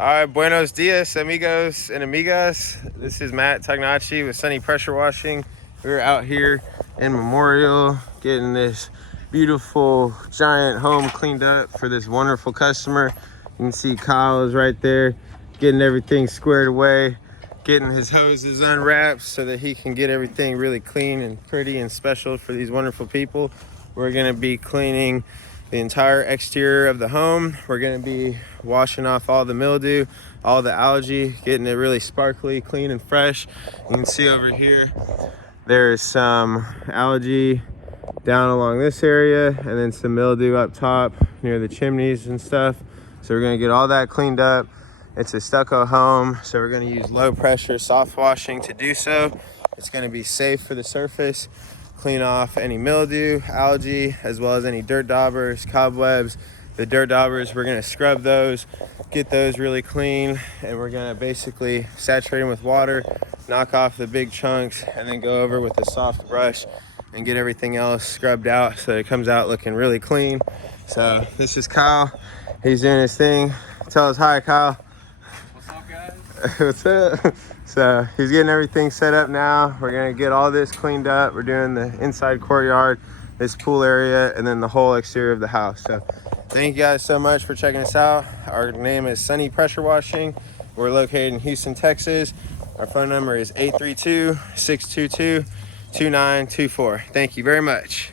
All right, buenos dias, amigos and amigas. This is Matt Tagnacci with Sunny Pressure Washing. We're out here in Memorial getting this beautiful giant home cleaned up for this wonderful customer. You can see Kyle is right there getting everything squared away, getting his hoses unwrapped so that he can get everything really clean and pretty and special for these wonderful people. We're gonna be cleaning the entire exterior of the home. We're gonna be washing off all the mildew, all the algae, getting it really sparkly, clean and fresh. You can see over here, there's some algae down along this area and then some mildew up top near the chimneys and stuff. So we're gonna get all that cleaned up. It's a stucco home, so we're gonna use low pressure soft washing to do so. It's gonna be safe for the surface. Clean off any mildew, algae, as well as any dirt daubers, cobwebs. The dirt daubers, we're gonna scrub those, get those really clean, and we're gonna basically saturate them with water, knock off the big chunks, and then go over with a soft brush and get everything else scrubbed out so it comes out looking really clean. So this is Kyle. He's doing his thing. Tell us hi, Kyle. What's up, guys? What's up? So he's getting everything set up now. We're gonna get all this cleaned up. We're doing the inside courtyard, this pool area, and then the whole exterior of the house. So thank you guys so much for checking us out. Our name is Sunny Pressure Washing. We're located in Houston, Texas. Our phone number is 832-622-2924. Thank you very much.